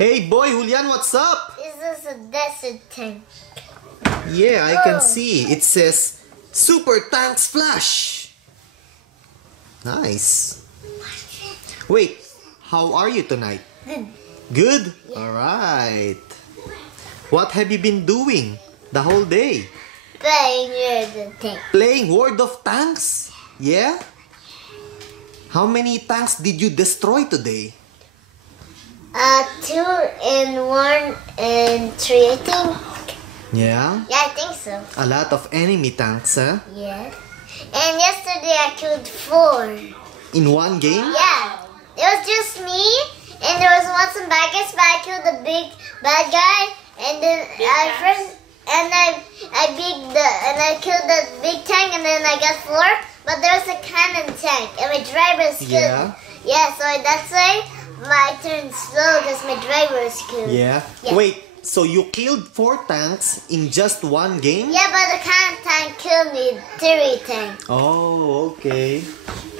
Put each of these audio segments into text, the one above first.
Hey boy, Hulyan, what's up? This is a desert tank. Yeah, I can see. It says Super Tanks Flash. Nice. Wait, how are you tonight? Good. Good? Alright. What have you been doing the whole day? Playing with the tank. Playing World of Tanks? Yeah? How many tanks did you destroy today? 2 and 1 and 3, I think. Yeah? Yeah, I think so. A lot of enemy tanks, huh? Yeah. And yesterday I killed 4. In one game? Yeah. It was just me, and there was some bad guys, but I killed the big bad guy, and then I killed the big tank, and then I got 4. But there was a cannon tank, and my driver's killed. Yeah. Yeah, so that's why my turn slow because my driver is killed. Yeah. Yeah. Wait, so you killed 4 tanks in just one game? Yeah, but the cannon tank killed me 3 tanks. Oh, okay.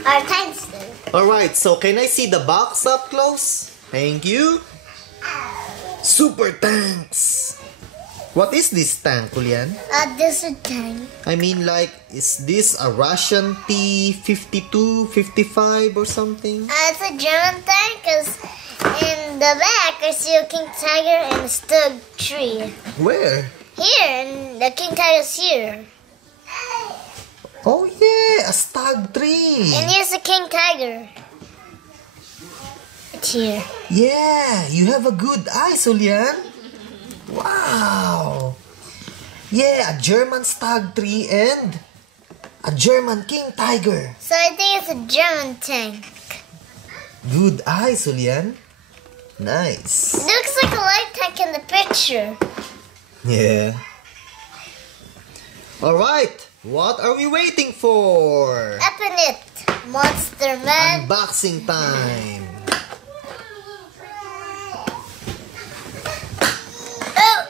Our tanks did. Alright, so can I see the box up close? Thank you. Super tanks. What is this tank, Hulyan? A desert tank. I mean, like, is this a Russian T-52, 55 or something? It's a German tank because in the back I see a king tiger and a stug tree. Where? Here, and the king tiger's here. Oh yeah, a stag tree. And here's the king tiger. It's here. Yeah, you have a good eye, Hulyan. Wow. Yeah, a German stag tree and a German king tiger. So I think it's a German tank. Good eyes, Hulyan. Nice. It looks like a light tank in the picture. Yeah. Alright, what are we waiting for? Open it, Monster Man. Unboxing time. Oh!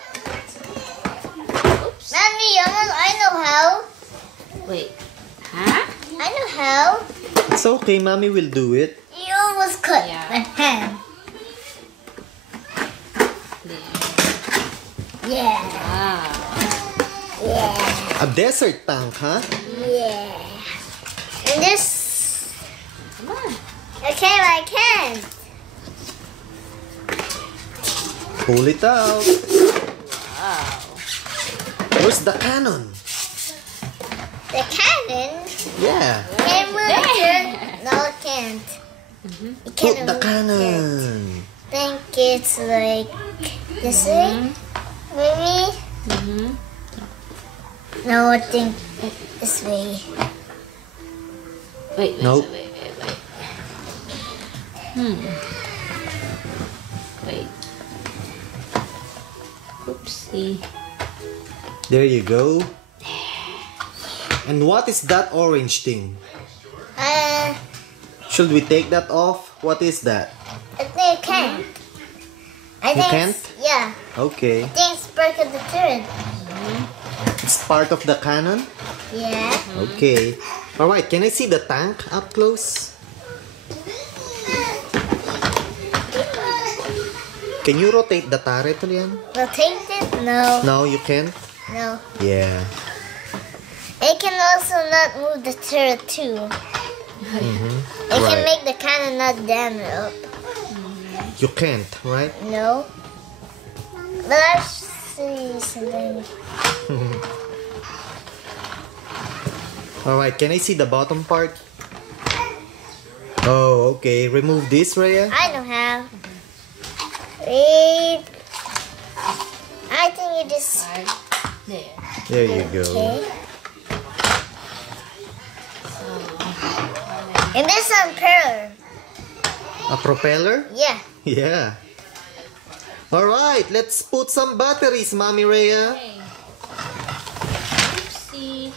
Oops. Mommy, I know how. Wait. Huh? I know how. It's okay, Mommy will do it. You almost cut my hand. Yeah. Wow. Yeah. A desert tank, huh? Yeah. And this. Come on. Okay, but I can't. Pull it out. Wow. Where's the cannon? The cannon? Yeah. Can you move it? No, it can't. It Put can't the move it. cannon. I think it's like this way. Maybe? No, I think this way. Wait. Nope. Wait. Wait. Oopsie. There you go. And what is that orange thing? Should we take that off? What is that? I think I can't. I You think can't? Yeah. Okay. I think it's part of the turret. It's part of the cannon? Yeah. Okay. Alright, can I see the tank up close? Can you rotate the turret, Hulyan? Rotate it? No. No, you can't? No. Yeah. It can also not move the turret too. It can Right. make the cannon not damage up. You can't, right? No. But I'll see something. Alright, can I see the bottom part? Oh, okay. Remove this, Rhea. I know how. Wait. I think you just. There. There you go. Okay. And this propeller. A propeller? Yeah. Yeah. Alright, let's put some batteries, Mommy Rhea. Okay. Oopsie.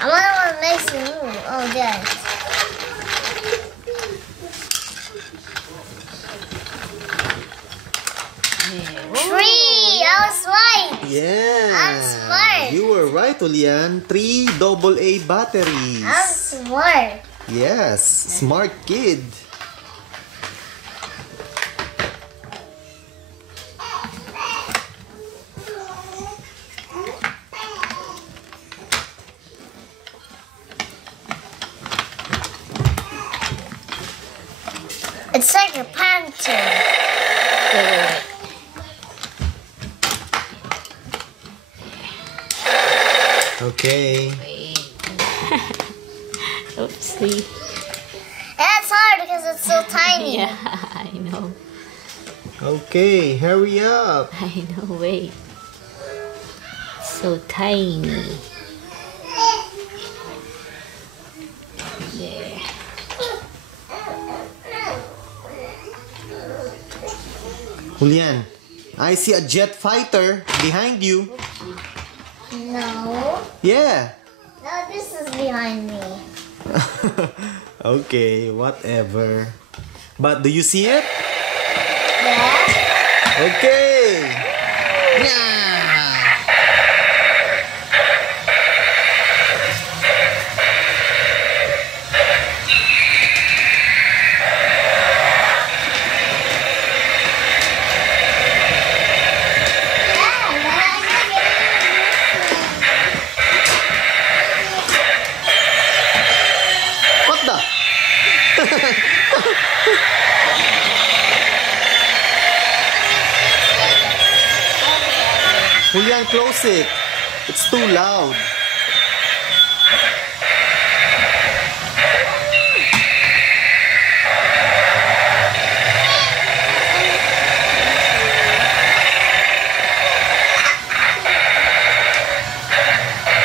I wonder what makes it move. Oh, yeah. There. Tree! I I was right. Yeah. I'm smart. You were right, Hulyan. 3 AA batteries. I'm smart. Yes, smart kid. It's like a panther. Wait. Okay. Oopsie. That's hard because it's so tiny. Yeah, I know. Okay, hurry up. I know, wait. So tiny. There. Hulyan, I see a jet fighter behind you. No. Yeah. No, this is behind me. Okay, whatever. But do you see it? Yeah. Okay. Yeah. What the? Hulyan, close it. It's too loud.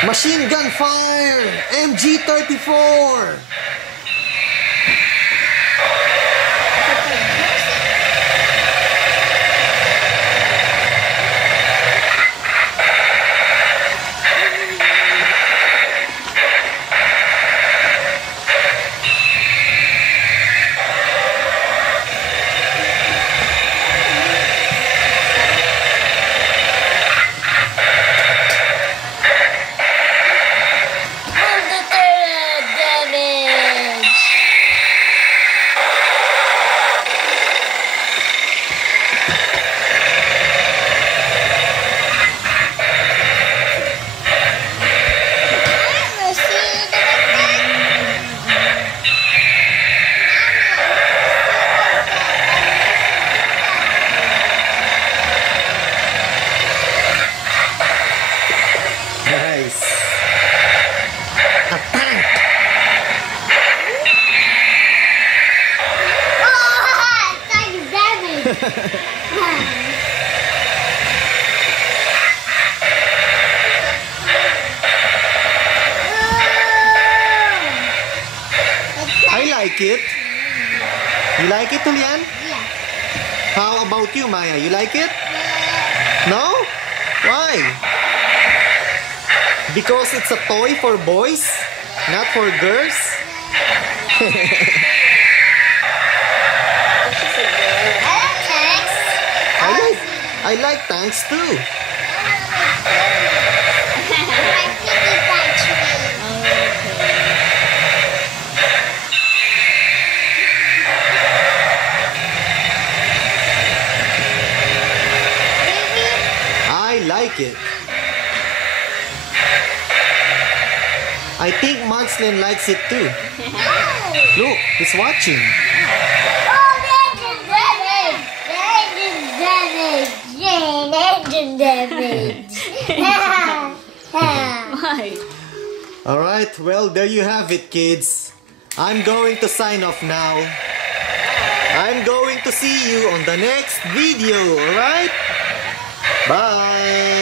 Machine gun fire! MG-34! Damage. Nice. Oh, it's like damage. I like it. You like it, Hulyan? Yeah. How about you, Maya? You like it? No? Why? Because it's a toy for boys, not for girls? I like tanks too. I like it. I think Marcelin likes it too. Look, he's watching. Why? Alright, well, there you have it, kids. I'm going to sign off now. I'm going to see you on the next video, alright? Bye!